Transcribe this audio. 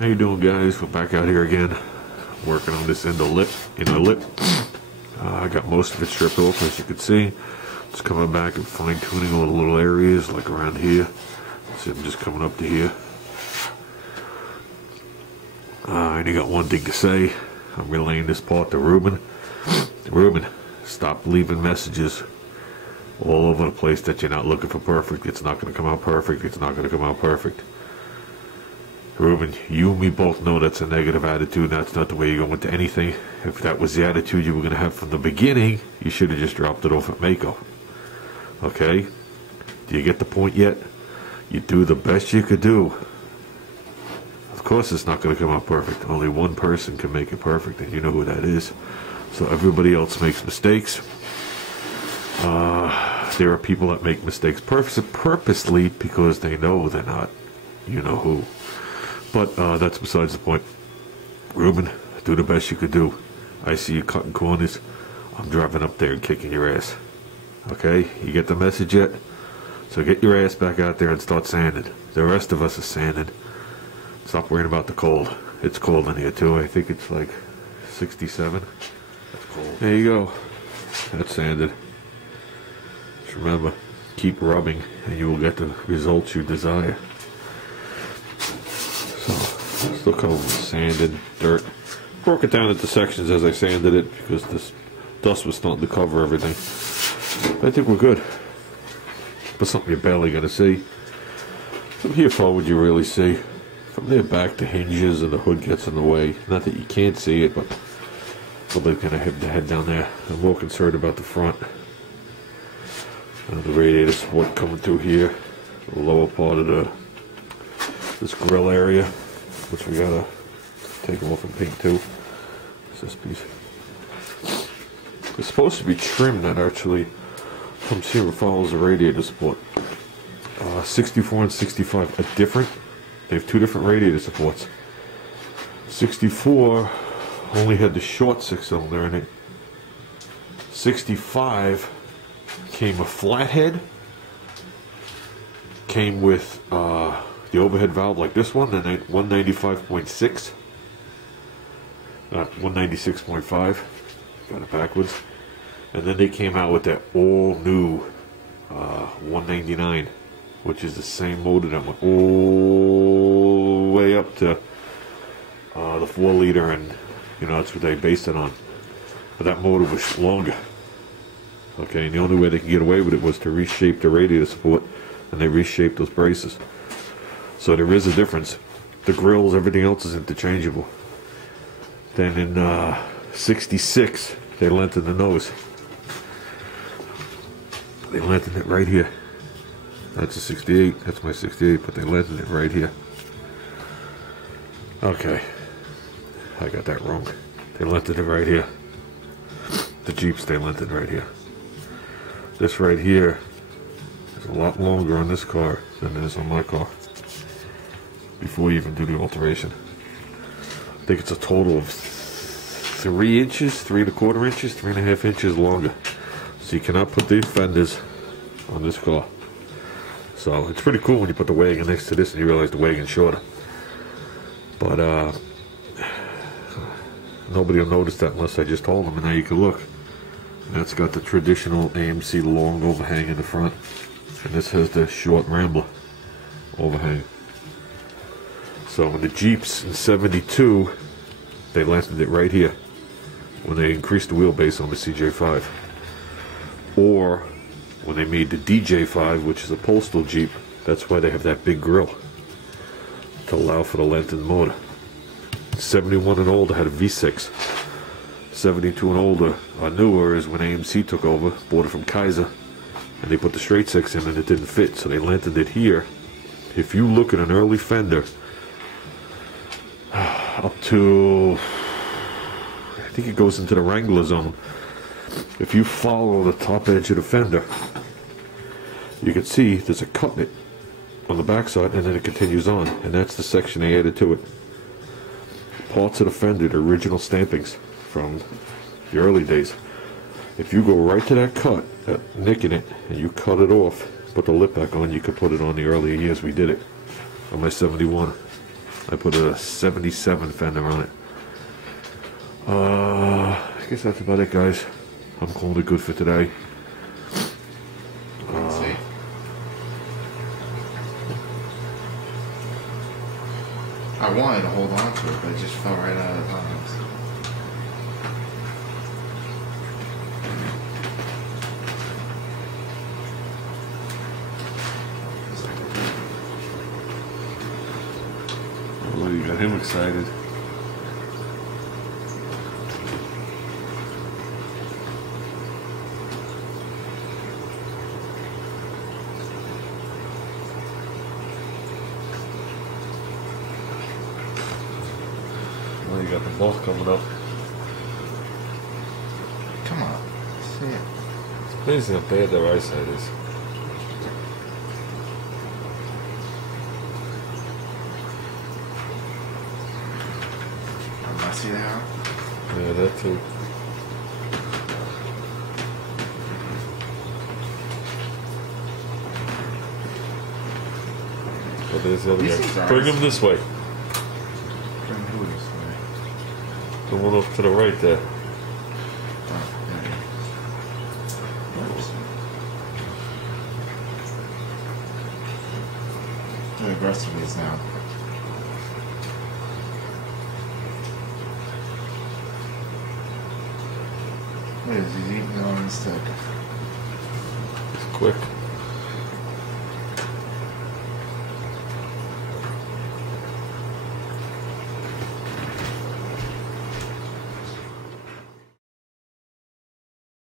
How you doing, guys? We're back out here again, working on this inner lip. I got most of it stripped off, as you can see. Just coming back and fine-tuning all the little areas, like around here. See, I'm just coming up to here. I only got one thing to say. I'm relaying this part to Ruben. Ruben, stop leaving messages all over the place that you're not looking for perfect. It's not going to come out perfect. It's not going to come out perfect. Ruben, you and me both know that's a negative attitude. That's not the way you go into anything. If that was the attitude you were going to have from the beginning, you should have just dropped it off at Mako. Okay? Do you get the point yet? You do the best you could do. Of course it's not going to come out perfect. Only one person can make it perfect, and you know who that is. So everybody else makes mistakes. There are people that make mistakes purposely because they know they're not. You know who. But that's besides the point. Ruben, do the best you could do. I see you cutting corners. I'm driving up there and kicking your ass. Okay? You get the message yet? So get your ass back out there and start sanding. The rest of us are sanding. Stop worrying about the cold. It's cold in here too. I think it's like 67. That's cold. There you go. That's sanded. Just remember, keep rubbing and you will get the results you desire. Still covered with sand and dirt. Broke it down into sections as I sanded it because this dust was starting to cover everything. But I think we're good. But something you're barely going to see. From here forward you really see. From there back the hinges and the hood gets in the way. Not that you can't see it, but nobody's going to hit the head down there. I'm more concerned about the front. The radiator support coming through here. The lower part of this grill area, which we gotta take off and paint too. What's this piece? It's supposed to be trim that actually comes here and follows the radiator support. 64 and 65 are different. They have two different radiator supports. 64 only had the short 6-cylinder in it. 65 came a flathead. Came with the overhead valve like this one, and then 195.6, not 196.5, got it backwards, and then they came out with that all new 199, which is the same motor that went all the way up to the 4-liter, and you know that's what they based it on. But that motor was longer. Okay, and the only way they could get away with it was to reshape the radiator support, and they reshaped those braces. So there is a difference. The grills, everything else is interchangeable. Then in 66, they lengthened the nose. They lengthened it right here. That's a 68. That's my 68, but they lengthened it right here. Okay. I got that wrong. They lengthened it right here. The Jeeps, they lengthened right here. This right here is a lot longer on this car than it is on my car. Before you even do the alteration. I think it's a total of 3 inches, 3¼ inches, 3½ inches longer. So you cannot put these fenders on this car. So it's pretty cool when you put the wagon next to this and you realize the wagon's shorter. But nobody will notice that unless I just told them, and now you can look. And that's got the traditional AMC long overhang in the front. And this has the short Rambler overhang. So in the Jeeps in 72, they lengthened it right here when they increased the wheelbase on the CJ5. Or when they made the DJ5, which is a postal Jeep, that's why they have that big grill to allow for the lengthened motor. 71 and older had a V6. 72 and older, newer, is when AMC took over, bought it from Kaiser, and they put the straight 6 in and it didn't fit, so they lengthened it here. If you look at an early fender, up to, I think it goes into the Wrangler zone. If you follow the top edge of the fender, you can see there's a cut in it on the backside, and then it continues on, and that's the section they added to it. Parts of the fender, the original stampings from the early days. If you go right to that cut, that nick in it, and you cut it off, put the lip back on, you could put it on the earlier years we did it, on my 71. I put a 77 fender on it. I guess that's about it, guys. I'm calling it good for today. Let's see. I wanted to hold on to it, but it just fell right out of his arms. Oh, you got him excited. Well, you got the boss coming up. Come on. See it. It's amazing how bad their eyesight is. I see that. Yeah, that too. Oh, there's the other guy. Bring him this way. Bring who this way? The one up to the right there. Oh, there. Oops. Look how aggressive he is now. Look, he's eating on the stick. It's quick.